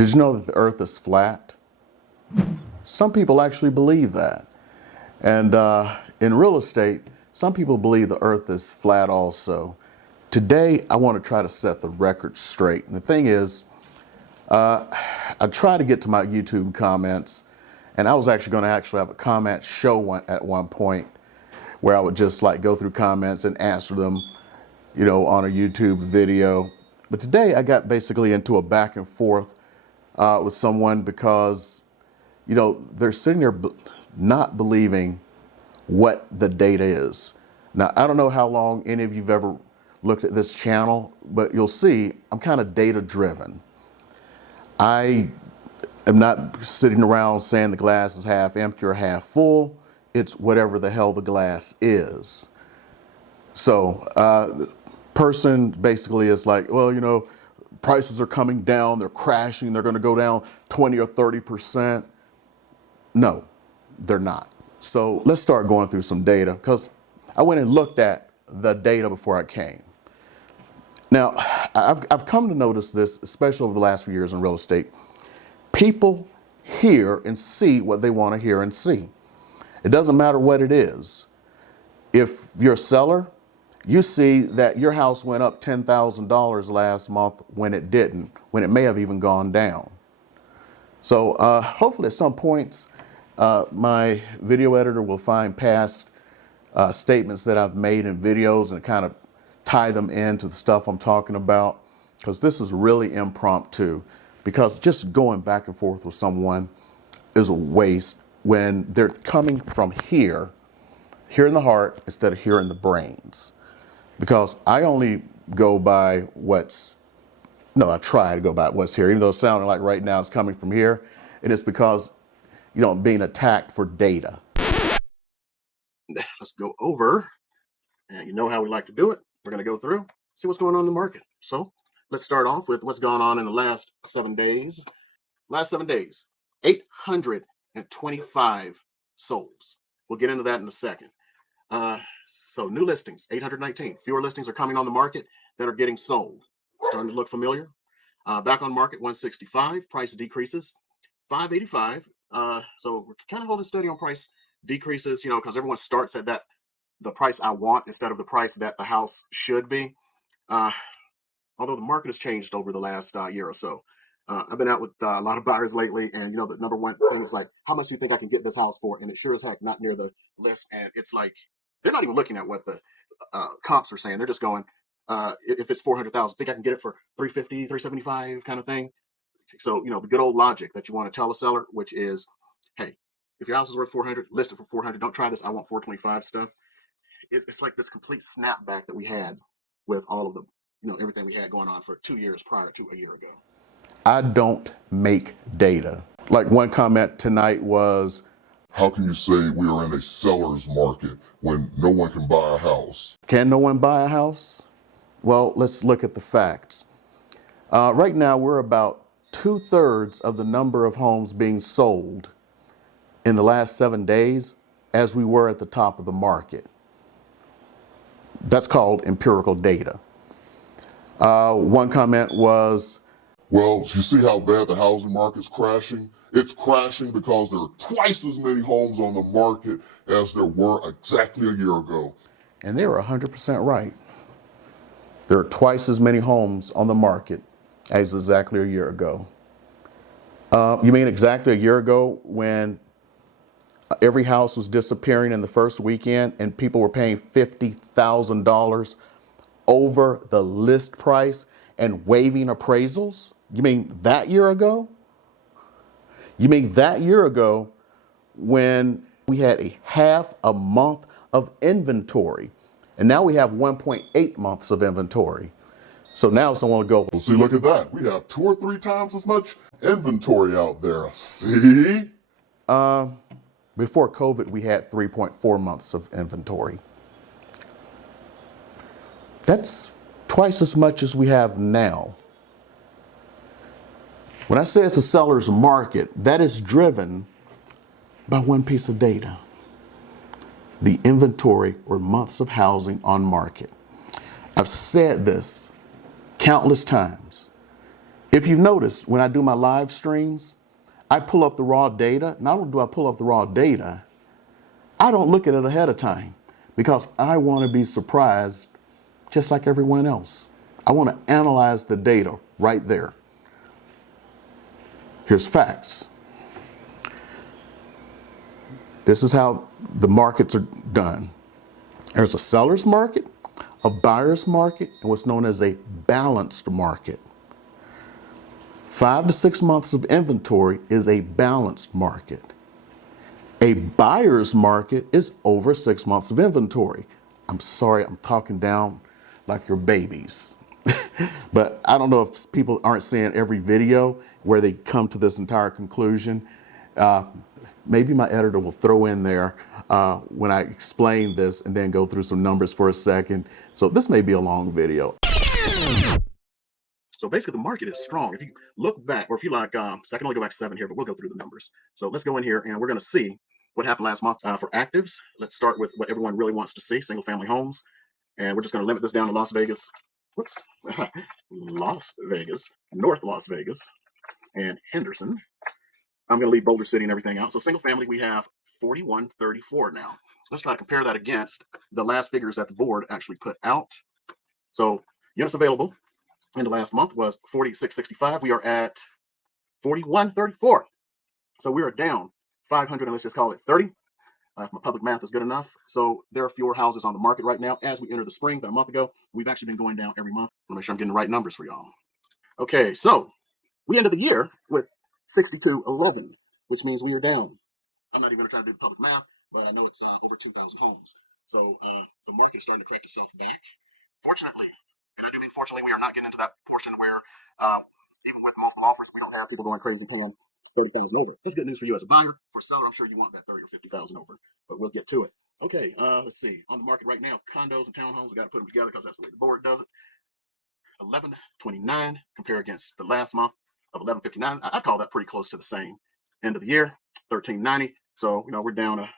Did you know that the earth is flat? Some people actually believe that. And in real estate, some people believe the earth is flat also. Today, I want to try to set the record straight. And the thing is, I tried to get to my YouTube comments, and I was actually going to have a comment show at one point where I would just like go through comments and answer them, you know, on a YouTube video. But today I got basically into a back and forth with someone because, you know, they're sitting there not believing what the data is. Now, I don't know how long any of you've ever looked at this channel, but you'll see I'm kind of data driven. I am not sitting around saying the glass is half empty or half full. It's whatever the hell the glass is. So the person basically is like, well, you know, prices are coming down, they're crashing, they're going to go down 20 or 30%. No, they're not. So let's start going through some data, because I went and looked at the data before I came. Now, I've come to notice this, especially over the last few years in real estate. People hear and see what they want to hear and see. It doesn't matter what it is. If you're a seller, you see that your house went up $10,000 last month when it didn't, when it may have even gone down. So hopefully at some points, my video editor will find past statements that I've made in videos and kind of tie them into the stuff I'm talking about, because this is really impromptu, because just going back and forth with someone is a waste when they're coming from here in the heart instead of here in the brains. Because I only go by I try to go by what's here, even though it's sounding like right now it's coming from here. And it's because, you know, I'm being attacked for data. Let's go over, and you know how we like to do it. We're going to go through, see what's going on in the market. So let's start off with what's gone on in the last 7 days. Last 7 days, 825 solds. We'll get into that in a second. So new listings, 819. Fewer listings are coming on the market than are getting sold. Starting to look familiar. Back on market, 165. Price decreases, 585. So we're kind of holding steady on price decreases, you know, because everyone starts at the price I want instead of the price that the house should be. Although the market has changed over the last year or so. I've been out with a lot of buyers lately, and you know, the number one thing is like, how much do you think I can get this house for? And it sure as heck not near the list. And it's like, they're not even looking at what the comps are saying. They're just going, if it's 400,000, think I can get it for 350, 375 kind of thing. So, you know, the good old logic that you want to tell a seller, which is, hey, if your house is worth 400, list it for 400. Don't try this, I want 425 stuff. It's like this complete snapback that we had with all of the, you know, everything we had going on for 2 years prior to a year ago. I don't make data. Like one comment tonight was, how can you say we are in a seller's market when no one can buy a house? Can no one buy a house? Well, let's look at the facts. Right now, we're about 2/3 of the number of homes being sold in the last 7 days as we were at the top of the market. That's called empirical data. One comment was, well, you see how bad the housing market's crashing? It's crashing because there are twice as many homes on the market as there were exactly a year ago. And they were 100% right. There are twice as many homes on the market as exactly a year ago. You mean exactly a year ago when every house was disappearing in the first weekend and people were paying $50,000 over the list price and waiving appraisals? You mean that year ago? You mean that year ago when we had a half a month of inventory, and now we have 1.8 months of inventory. So now someone will go, well, see, look at that. We have 2 or 3 times as much inventory out there. See? Before COVID, we had 3.4 months of inventory. That's twice as much as we have now. When I say it's a seller's market, that is driven by one piece of data: the inventory or months of housing on market. I've said this countless times. If you've noticed, when I do my live streams, I pull up the raw data. Not only do I pull up the raw data, I don't look at it ahead of time because I want to be surprised just like everyone else. I want to analyze the data right there. Here's facts. This is how the markets are done. There's a seller's market, a buyer's market, and what's known as a balanced market. 5 to 6 months of inventory is a balanced market. A buyer's market is over 6 months of inventory. I'm sorry, I'm talking down like your babies. But I don't know if people aren't seeing every video where they come to this entire conclusion. Maybe my editor will throw in there when I explain this and then go through some numbers for a second. So this may be a long video. So basically the market is strong. If you look back, or if you like, so I can only go back to 7 here, but we'll go through the numbers. So let's go in here and we're going to see what happened last month for actives. Let's start with what everyone really wants to see, single family homes. And we're just going to limit this down to Las Vegas. Whoops. Las Vegas, North Las Vegas, and Henderson. I'm going to leave Boulder City and everything out. So single family, we have 4134 now. Let's try to compare that against the last figures that the board actually put out. So units available in the last month was 4665. We are at 4134. So we are down 500, and let's just call it 30. If my public math is good enough. So there are fewer houses on the market right now. As we enter the spring, about a month ago, we've actually been going down every month. I'll make sure I'm getting the right numbers for y'all. Okay, so we ended the year with 6211, which means we are down. I'm not even going to try to do the public math, but I know it's over 2,000 homes. So the market is starting to correct itself back. Fortunately, and I do mean fortunately, we are not getting into that portion where even with multiple offers, we don't have people going crazy paying 30,000 over. That's good news for you as a buyer. For a seller, I'm sure you want that 30 or 50,000 over, but we'll get to it. Okay, let's see. On the market right now, condos and townhomes, we got to put them together because that's the way the board does it. 1129 compared against the last month of 1159. I call that pretty close to the same. End of the year, 1390. So, we're down I'm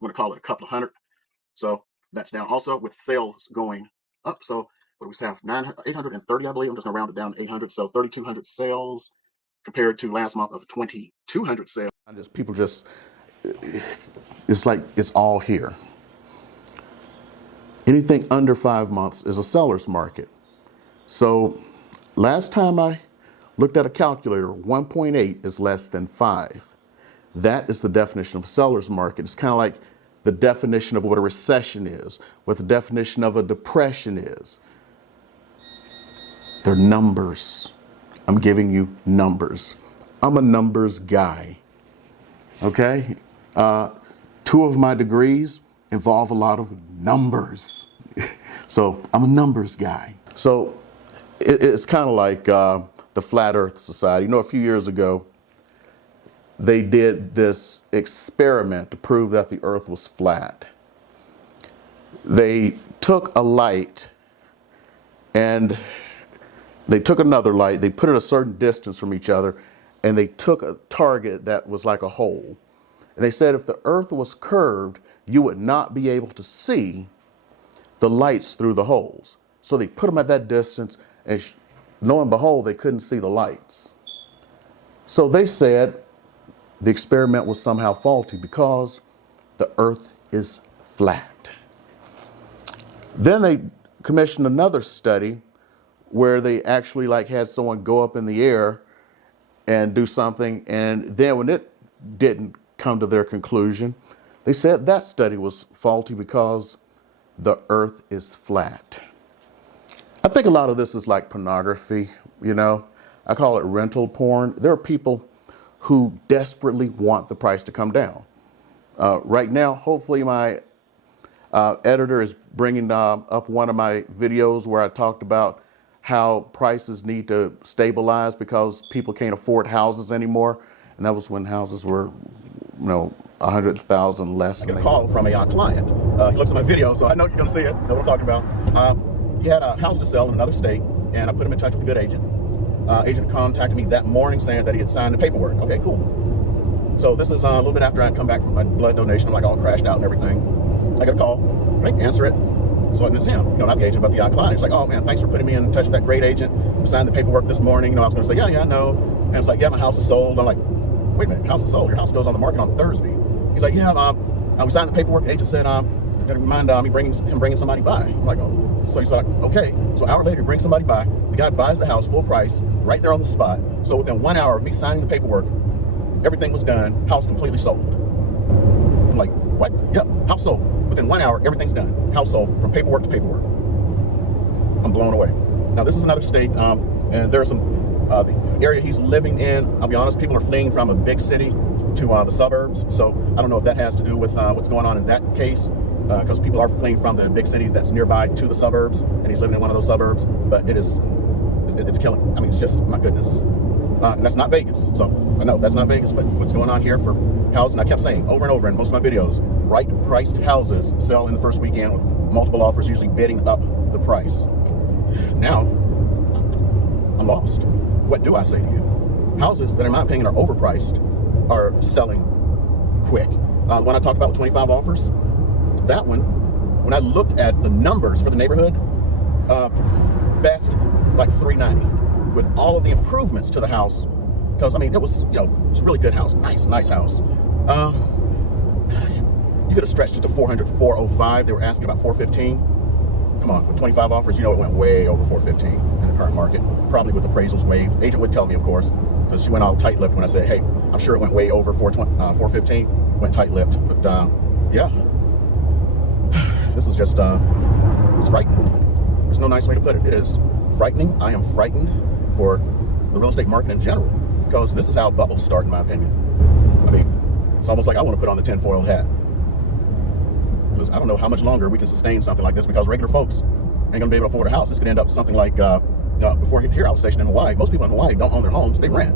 going to call it a couple of hundred. So that's down also with sales going up. So what do we have? 830, I believe. I'm just going to round it down to 800. So 3,200 sales compared to last month of 2,200 sales. People just, it's like it's all here. Anything under 5 months is a seller's market. So last time I looked at a calculator, 1.8 is less than 5. That is the definition of a seller's market. It's kind of like the definition of what a recession is, what the definition of a depression is. They're numbers. I'm giving you numbers. I'm a numbers guy. Okay? 2 of my degrees involve a lot of numbers. So I'm a numbers guy. So it's kind of like the Flat Earth Society. A few years ago, they did this experiment to prove that the earth was flat. They took a light and they took another light, they put it a certain distance from each other, and they took a target that was like a hole. And they said if the earth was curved, you would not be able to see the lights through the holes. So they put them at that distance, and lo and behold, they couldn't see the lights. So they said the experiment was somehow faulty because the earth is flat. Then they commissioned another study where they actually had someone go up in the air and do something, and then when it didn't come to their conclusion, they said that study was faulty because the earth is flat. I think a lot of this is like pornography, I call it rental porn. There are people who desperately want the price to come down. Right now, hopefully my editor is bringing up one of my videos where I talked about how prices need to stabilize because people can't afford houses anymore. And that was when houses were, 100,000 less. I got a call from a client. He looks at my video, so I know you're going to see it. Know what I'm talking about. He had a house to sell in another state, and I put him in touch with a good agent. Agent contacted me that morning saying that he had signed the paperwork. Okay, cool. So this is a little bit after I'd come back from my blood donation. I'm all crashed out and everything. I got a call. Right, answer it. So it's him, not the agent, but the client. It's like, oh man, thanks for putting me in touch with that great agent. I signed the paperwork this morning. I was going to say, yeah, I know. And it's like, yeah, my house is sold. I'm like, wait a minute, house is sold. Your house goes on the market on Thursday. He's like, yeah, we signed the paperwork. The agent said, gonna remind me bringing somebody by. I'm like, oh, so he's like, okay. So an hour later, he brings somebody by. The guy buys the house full price, right there on the spot. So within 1 hour of me signing the paperwork, everything was done. House completely sold. I'm like, what? Yep, house sold. Within 1 hour, everything's done. House sold from paperwork to paperwork. I'm blown away. Now this is another state, and there's some the area he's living in. I'll be honest, people are fleeing from a big city to the suburbs. So I don't know if that has to do with what's going on in that case, because people are fleeing from the big city that's nearby to the suburbs, and he's living in one of those suburbs. But it's killing. I mean, it's just, my goodness. And that's not Vegas. So I know that's not Vegas, but what's going on here for housing? I kept saying over and over in most of my videos, right priced houses sell in the first weekend with multiple offers, usually bidding up the price. Now I'm lost. What do I say to you? Houses that in my opinion are overpriced are selling quick. The one I talked about with 25 offers, that one, when I looked at the numbers for the neighborhood, best like $390 with all of the improvements to the house. Because I mean, it was it was a really good house, nice house. You could have stretched it to 400, 405. They were asking about 415. Come on, with 25 offers, it went way over 415 in the current market. Probably with appraisals waived. Agent would tell me, of course, because she went all tight-lipped when I said, hey, I'm sure it went way over 415. Went tight-lipped, but yeah, this is just it's frightening. There's no nice way to put it. It is frightening. I am frightened for the real estate market in general, because this is how bubbles start, in my opinion. I mean, it's almost like I want to put on the tinfoil hat, because I don't know how much longer we can sustain something like this, because regular folks ain't gonna be able to afford a house. This could end up something like before here I was stationed in Hawaii. Most people in Hawaii don't own their homes, they rent.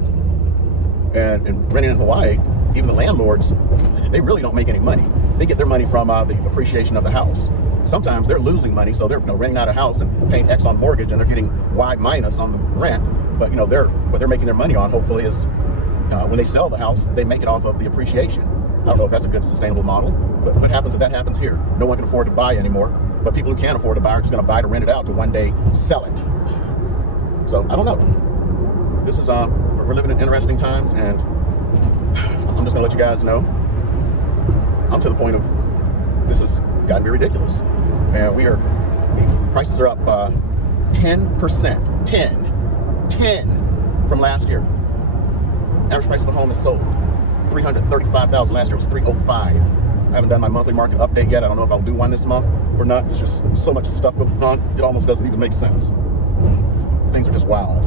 And renting in Hawaii, even the landlords, they really don't make any money. They get their money from the appreciation of the house. Sometimes they're losing money, so they're renting out a house and paying X on mortgage, and they're getting Y minus on the rent. But what they're making their money on, hopefully, is when they sell the house, they make it off of the appreciation. I don't know if that's a good sustainable model, but what happens if that happens here? No one can afford to buy anymore, but people who can afford to buy are just going to buy to rent it out to one day sell it. So I don't know. This is we're living in interesting times, and I'm just gonna let you guys know. I'm to the point of this has gotten to be ridiculous, and prices are up 10%, 10 from last year. Average price of a home is sold $335,000. Last year was $305,000. I haven't done my monthly market update yet. I don't know if I'll do one this month or not. It's just so much stuff going on, it almost doesn't even make sense. Things are just wild,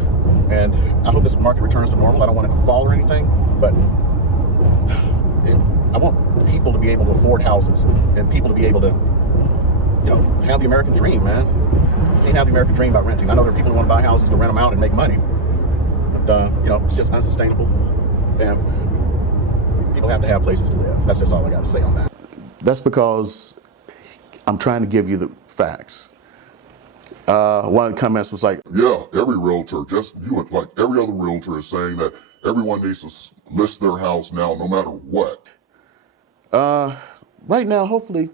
and I hope this market returns to normal. I don't want it to fall or anything, but I want people to be able to afford houses, and people to be able to, have the American dream, man. You can't have the American dream by renting. I know there are people who want to buy houses to rent them out and make money, but it's just unsustainable, and people have to have places to live. That's just all I got to say on that. That's because I'm trying to give you the facts. One of the comments was like, yeah, every realtor, just you and like every other realtor, is saying that everyone needs to list their house now, no matter what. Right now, hopefully,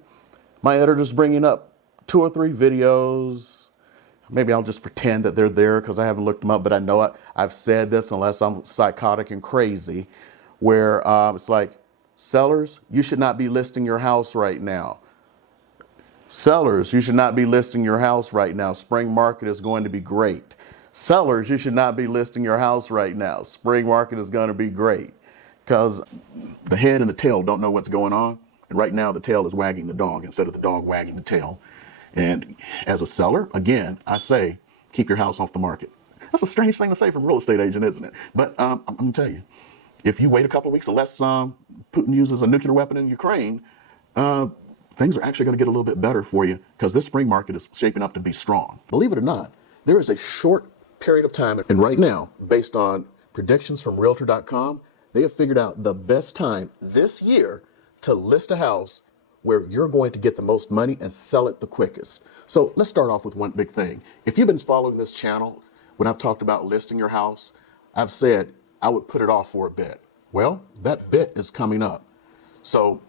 my editor's bringing up 2 or 3 videos. Maybe I'll just pretend that they're there because I haven't looked them up, but I know I've said this, unless I'm psychotic and crazy, where it's like, sellers, you should not be listing your house right now. Sellers, you should not be listing your house right now. Spring market is going to be great. Sellers, you should not be listing your house right now. Spring market is going to be great. Because the head and the tail don't know what's going on. And right now the tail is wagging the dog instead of the dog wagging the tail. And as a seller, again, I say, keep your house off the market. That's a strange thing to say from a real estate agent, isn't it? But I'm going to tell you, if you wait a couple of weeks, unless Putin uses a nuclear weapon in Ukraine, things are actually going to get a little bit better for you, because this spring market is shaping up to be strong. Believe it or not, there is a short period of time, and right now, based on predictions from Realtor.com, they have figured out the best time this year to list a house where you're going to get the most money and sell it the quickest. So let's start off with one big thing. If you've been following this channel, when I've talked about listing your house, I've said I would put it off for a bit. Well, that bit is coming up. So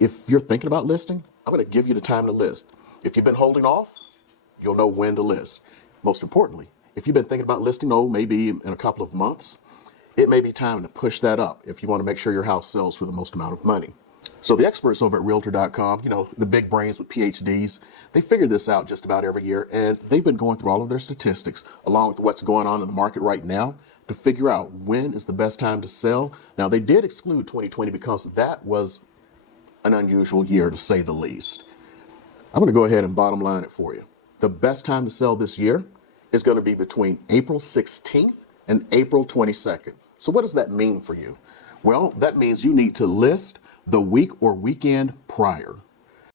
if you're thinking about listing, I'm going to give you the time to list. If you've been holding off, you'll know when to list. Most importantly, if you've been thinking about listing, maybe in a couple of months, it may be time to push that up if you want to make sure your house sells for the most amount of money. So the experts over at Realtor.com, the big brains with PhDs, they figure this out just about every year, and they've been going through all of their statistics along with what's going on in the market right now to figure out when is the best time to sell. Now, they did exclude 2020 because that was an unusual year, to say the least. I'm going to go ahead and bottom line it for you. The best time to sell this year is going to be between April 16th and April 22nd. So what does that mean for you? Well, that means you need to list the week or weekend prior.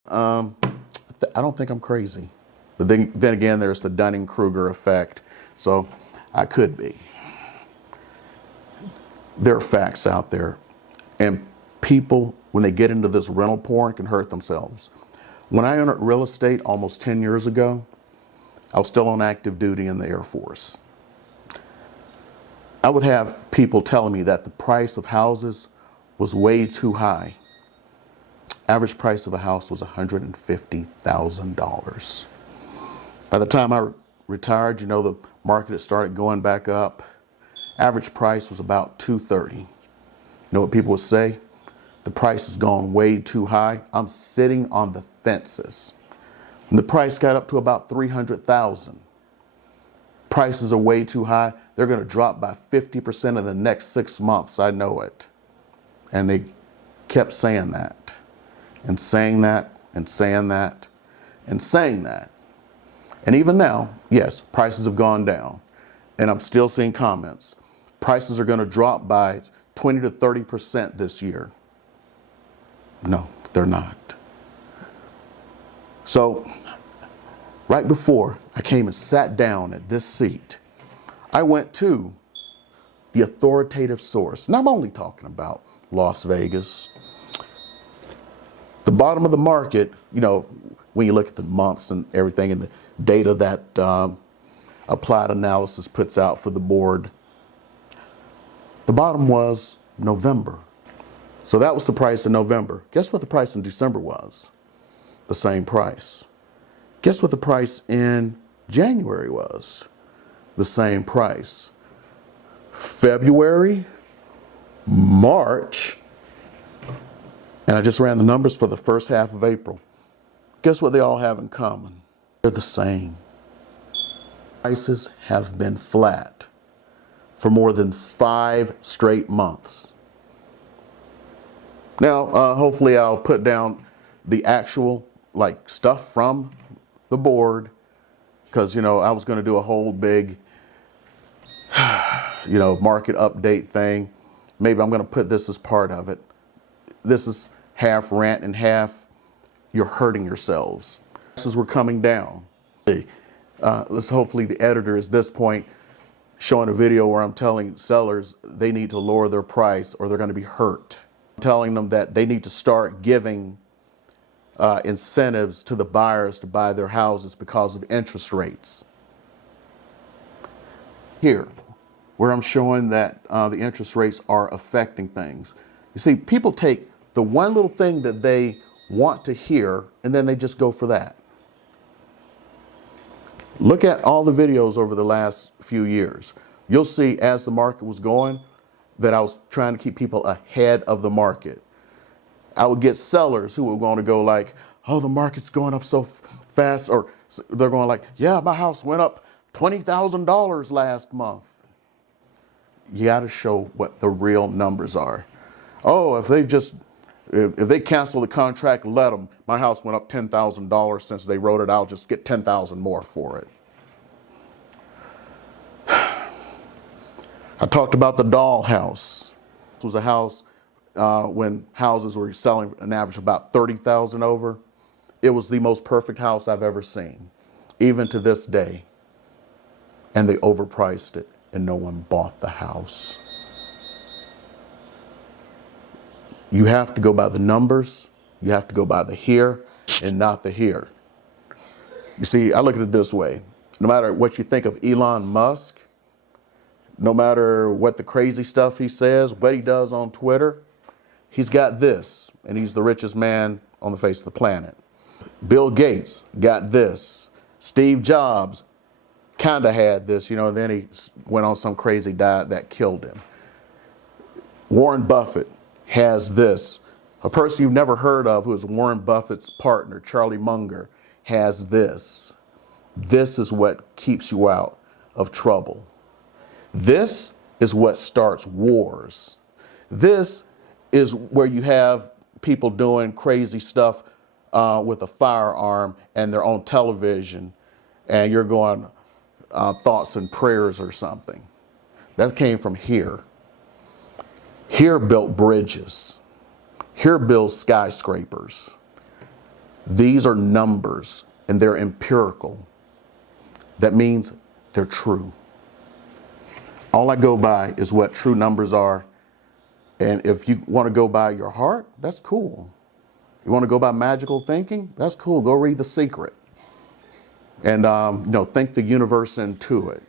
I don't think I'm crazy. But then again, there's the Dunning-Kruger effect. So I could be. There are facts out there. And people, when they get into this rental porn, can hurt themselves. When I entered real estate almost 10 years ago, I was still on active duty in the Air Force. I would have people telling me that the price of houses was way too high. Average price of a house was $150,000. By the time I retired, the market had started going back up. Average price was about $230,000. You know what people would say? The price has gone way too high. I'm sitting on the fences. When the price got up to about $300,000, prices are way too high. They're going to drop by 50% in the next 6 months. I know it. And they kept saying that and saying that and saying that and saying that. And even now, yes, prices have gone down. And I'm still seeing comments. Prices are going to drop by 20 to 30% this year. No, they're not. So right before I came and sat down at this seat, I went to the authoritative source. And I'm only talking about Las Vegas. The bottom of the market, when you look at the months and everything and the data that Applied Analysis puts out for the board, the bottom was November. So that was the price in November. Guess what the price in December was? The same price. Guess what the price in January was? The same price. February, March, and I just ran the numbers for the first half of April. Guess what they all have in common? They're the same. Prices have been flat for more than 5 straight months. Now, hopefully I'll put down the actual stuff from the board, because, I was going to do a whole big, market update thing. Maybe I'm going to put this as part of it. This is half rant and half you're hurting yourselves. Prices were coming down. Hopefully the editor is this point showing a video where I'm telling sellers they need to lower their price or they're going to be hurt. I'm telling them that they need to start giving incentives to the buyers to buy their houses because of interest rates. Here, where I'm showing that the interest rates are affecting things. You see, people take the one little thing that they want to hear and then they just go for that. Look at all the videos over the last few years. You'll see as the market was going that I was trying to keep people ahead of the market. I would get sellers who were going to go oh, the market's going up so fast, or they're going yeah, my house went up $20,000 last month. You got to show what the real numbers are. Oh, if they cancel the contract, let them. My house went up $10,000 since they wrote it. I'll just get $10,000 more for it. I talked about the dollhouse. This was a house when houses were selling an average of about $30,000 over. It was the most perfect house I've ever seen, even to this day. And they overpriced it, and no one bought the house. You have to go by the numbers. You have to go by the here and not the here. You see, I look at it this way. No matter what you think of Elon Musk, no matter what the crazy stuff he says, what he does on Twitter, he's got this, and he's the richest man on the face of the planet. Bill Gates got this. Steve Jobs kind of had this, and then he went on some crazy diet that killed him. Warren Buffett has this. A person you've never heard of, who is Warren Buffett's partner, Charlie Munger, has this. This is what keeps you out of trouble. This is what starts wars. This is where you have people doing crazy stuff with a firearm and they're on television, and you're going thoughts and prayers or something. That came from here. Here built bridges. Here builds skyscrapers. These are numbers, and they're empirical. That means they're true. All I go by is what true numbers are. And if you want to go by your heart, that's cool. You want to go by magical thinking? That's cool. Go read The Secret. And, think the universe into it.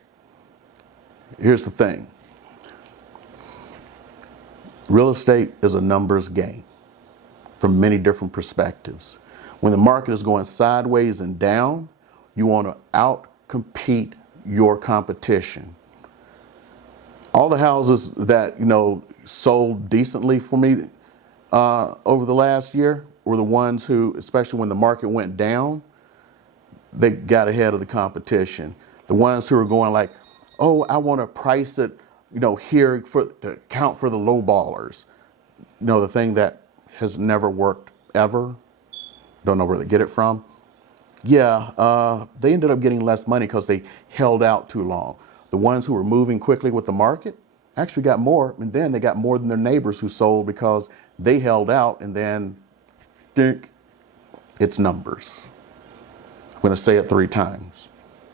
Here's the thing. Real estate is a numbers game from many different perspectives. When the market is going sideways and down, you want to out-compete your competition. All the houses that, sold decently for me over the last year were the ones who, especially when the market went down, they got ahead of the competition. The ones who were going like, oh, I want to price it, here to account for the low ballers. The thing that has never worked ever. Don't know where they get it from. Yeah, they ended up getting less money because they held out too long. The ones who were moving quickly with the market actually got more, and then they got more than their neighbors who sold because they held out, and then, dink, it's numbers. I'm going to say it 3 times.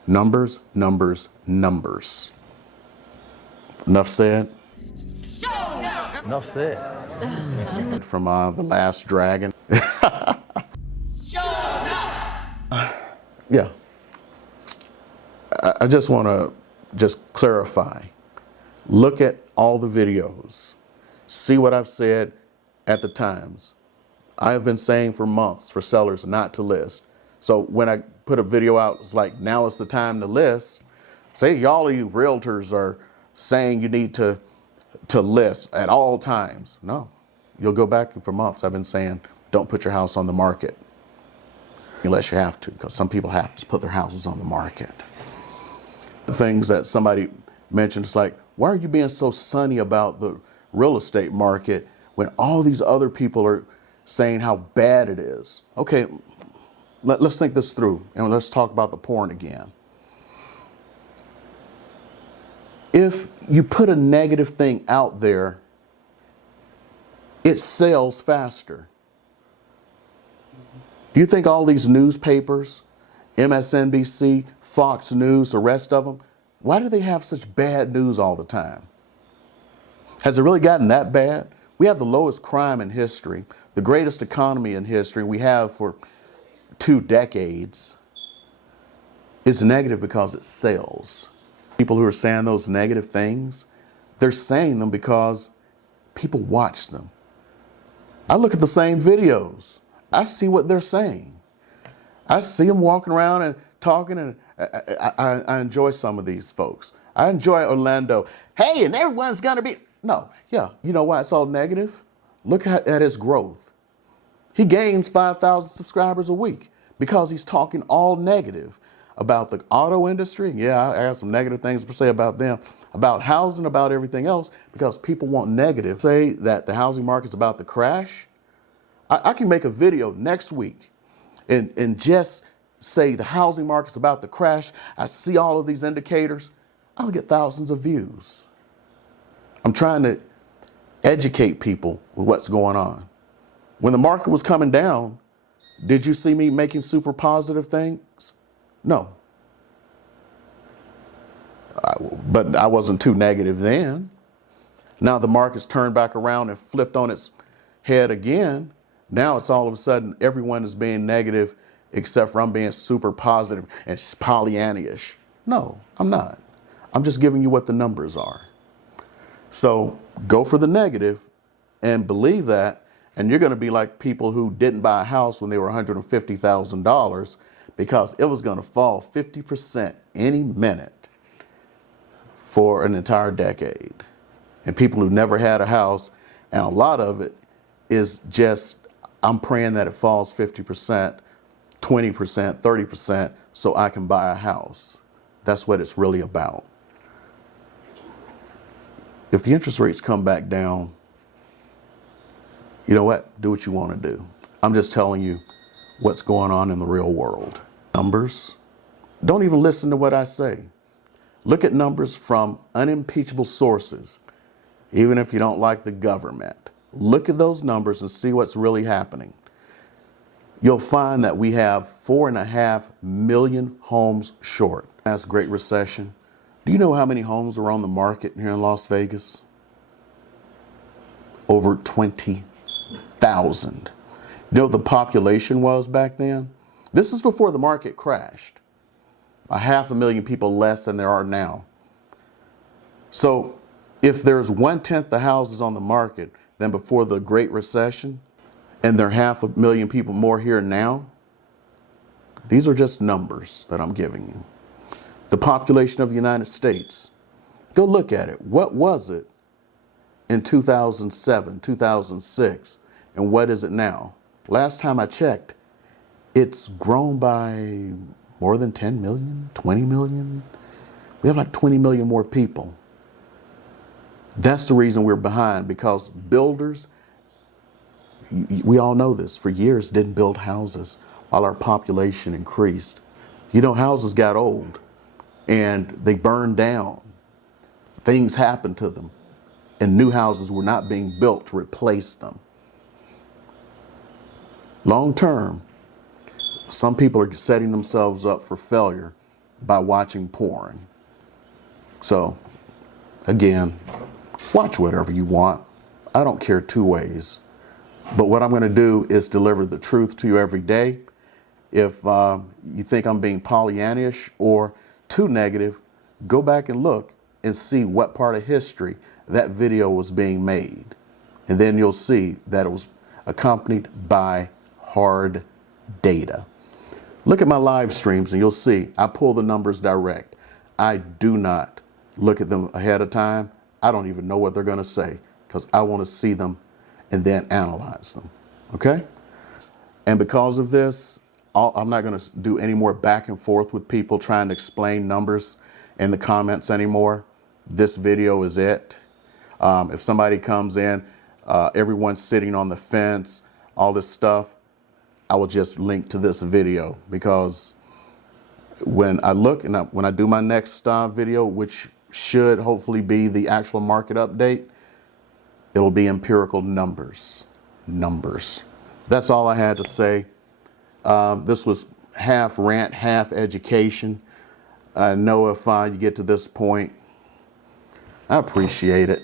Numbers, numbers, numbers. Enough said? Enough said. From The Last Dragon. Yeah. I just want to just clarify. Look at all the videos. See what I've said at the times. I have been saying for months for sellers not to list. So when I put a video out, it's like, now is the time to list. Say all of you realtors are saying you need to list at all times. No, you'll go back for months. I've been saying, don't put your house on the market unless you have to, because some people have to put their houses on the market. The things that somebody mentioned, it's like, why are you being so sunny about the real estate market when all these other people are saying how bad it is? Okay, let's think this through, and let's talk about the porn again. If you put a negative thing out there, it sells faster. Do you think all these newspapers, MSNBC, Fox News, the rest of them, why do they have such bad news all the time? Has it really gotten that bad? We have the lowest crime in history, the greatest economy in history we have for 2 decades. It's negative because it sells. People who are saying those negative things, they're saying them because people watch them. I look at the same videos. I see what they're saying. I see them walking around and talking, and I enjoy some of these folks. I enjoy Orlando. Hey, and everyone's gonna be, no, yeah. You know why it's all negative? Look at his growth. He gains 5,000 subscribers a week because he's talking all negative about the auto industry. Yeah, I have some negative things to say about them, about housing, about everything else, because people want negative. Say that the housing market's about to crash. I can make a video next week and just say the housing market's about to crash. I see all of these indicators. I'll get thousands of views. I'm trying to educate people with what's going on. When the market was coming down, did you see me making super positive things? No. But I wasn't too negative then. Now the market's turned back around and flipped on its head again. Now it's all of a sudden everyone is being negative except for I'm being super positive and Pollyanna-ish. No, I'm not. I'm just giving you what the numbers are. So go for the negative and believe that, And you're going to be like people who didn't buy a house when they were $150,000 because it was going to fall 50% any minute for an entire decade. And people who never had a house, and a lot of it is just, I'm praying that it falls 50%, 20%, 30% so I can buy a house. That's what it's really about. If the interest rates come back down, you know what? Do what you want to do. I'm just telling you what's going on in the real world. Numbers. Don't even listen to what I say. Look at numbers from unimpeachable sources, even if you don't like the government. Look at those numbers and see what's really happening. You'll find that we have 4.5 million homes short. That's Great Recession. Do you know how many homes are on the market here in Las Vegas? Over 20,000. You know what the population was back then? This is before the market crashed. 500,000 people less than there are now. So if there's 1/10 the houses on the market than before the Great Recession, and there are 500,000 people more here now, these are just numbers that I'm giving you. The population of the United States, go look at it. What was it in 2007, 2006, and what is it now? Last time I checked, it's grown by more than 10 million, 20 million. We have like 20 million more people. That's the reason we're behind, because builders, we all know this, for years didn't build houses while our population increased. You know, houses got old and they burned down. Things happened to them and new houses were not being built to replace them. Long term, some people are setting themselves up for failure by watching porn. So, again, watch whatever you want. I don't care two ways. But what I'm going to do is deliver the truth to you every day. If you think I'm being Pollyannish or too negative, go back and look and see what part of history that video was being made. And then you'll see that it was accompanied by hard data. Look at my live streams and you'll see I pull the numbers direct. I do not look at them ahead of time. I don't even know what they're going to say because I want to see them and then analyze them. Okay? And because of this, I'm not going to do any more back and forth with people trying to explain numbers in the comments anymore. This video is it. If somebody comes in, everyone's sitting on the fence, all this stuff, I will just link to this video, because when I look and when I do my next video, which should hopefully be the actual market update, it'll be empirical numbers. That's all I had to say. This was half rant, half education. I know if you get to this point, I appreciate it,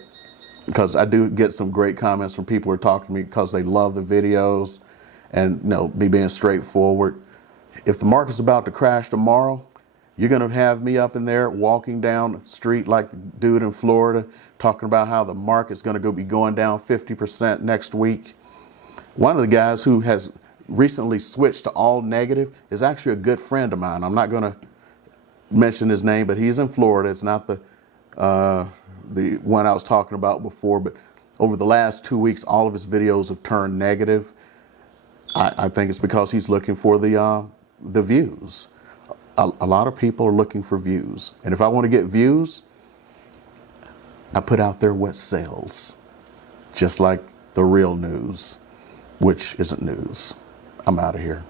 because I do get some great comments from people who are talking to me because they love the videos and, you know, me being straightforward. If the market's about to crash tomorrow, you're going to have me up in there walking down the street like the dude in Florida, talking about how the market's going to be going down 50% next week. One of the guys who has recently switched to all negative is actually a good friend of mine. I'm not going to mention his name, but he's in Florida. It's not the one I was talking about before, but over the last 2 weeks, all of his videos have turned negative. I think it's because he's looking for the views. A lot of people are looking for views. And if I want to get views, I put out there what sells, just like the real news, which isn't news. I'm out of here.